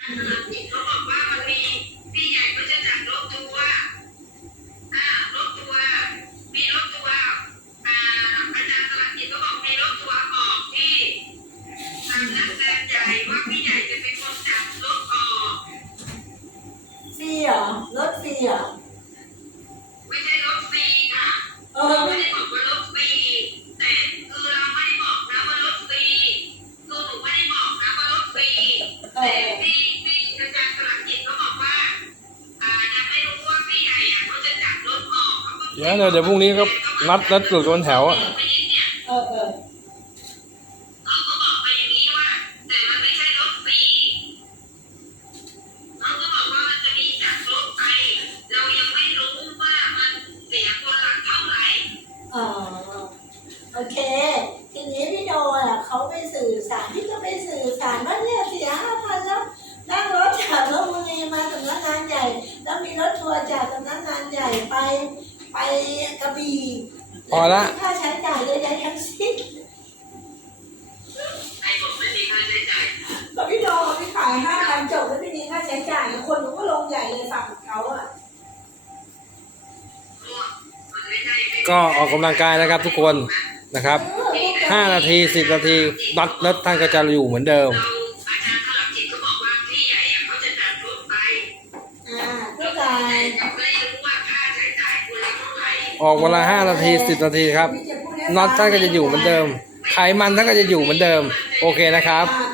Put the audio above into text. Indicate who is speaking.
Speaker 1: สลับจิตเขาบอกว่ามันมีพี่ใหญ่ก็จะจัดรถทัวร์รถทัวร์มีรถทัวร์อาจารย์สลับจิตเขาบอกมีรถทัวร์ออกที่ทางนักแสดงใหญ่ว่าพี่ใหญ่จะเป็นคนจัดรถออก
Speaker 2: ฟรีเหรอรถฟรีเหรอ
Speaker 1: ไม่ใช่รถฟรีค่ะ
Speaker 2: เอ
Speaker 1: เรา
Speaker 2: อ
Speaker 1: ไม่ได้บอกว่ารถฟรีแต่คือเราไม่ได้บอกนะว่ารถฟรีคือหนูไม่ได้บอกนะว่ารถฟรีแต่ที่อาจารย์สลักจิตเขาบอกว่ายังไม่รู้ว่าพี่ใหญ่เขาจะจัดรถออกเขาก็
Speaker 3: เดี๋ยวพรุ่งนี้ก็นัดจุดบนแถวอ่ะ
Speaker 2: เออ
Speaker 1: เขาก็บอกไปอย่างนี้ว่าแต่มันไม่ใช่รถฟรีเขาก็บอกว่ามันจะมีจัดรถไปเรายังไม่รู้ว่ามันเสียคนละเท่าไหร่
Speaker 2: อ๋อโอเคทีนี้พี่โดอ่ะเขาไปสื่อสารที่ก็ไปสื่อสารว่าเนี่ยเสีย5,000แล้วนั่งรถจากลพบุรีมาสำนักงานใหญ่แล้วมีรถทัวร์จากสำนักงานใหญ่ไปกระบี่
Speaker 3: พอละ
Speaker 2: ค่าใช้จ่ายใดๆทั้งสิ้น
Speaker 1: ไอ้ผมไม่มีค่าใช้จ่าย
Speaker 2: แต่พี่โดพี่ขาย5,000จบแล้วไม่มีค่าใช้จ่ายคนหนูก็ลงใหญ่เลยฝั่งเขาอ่ะ
Speaker 1: มันไม่ใช่
Speaker 3: ก็ออกกำลังกายนะครับทุกคนนะครับ5 นาที 10 นาทีนัดแล้วท่านก็จะอยู่เหมือนเดิม
Speaker 1: เราอาจารย์สลับจิตเขาบอกว่าพี่ใหญ่เขาจะจัดรถไป
Speaker 2: เข้าใจ
Speaker 1: แต่ไม่รู้ว่าค่าใช้จ่ายคนละเท่าไหร่
Speaker 3: ออกเวลา5 นาที 10 นาทีครับนัดท่านก็จะอยู่เหมือนเดิมไขมันท่านก็จะอยู่เหมือนเดิมโอเคนะครับ
Speaker 2: ค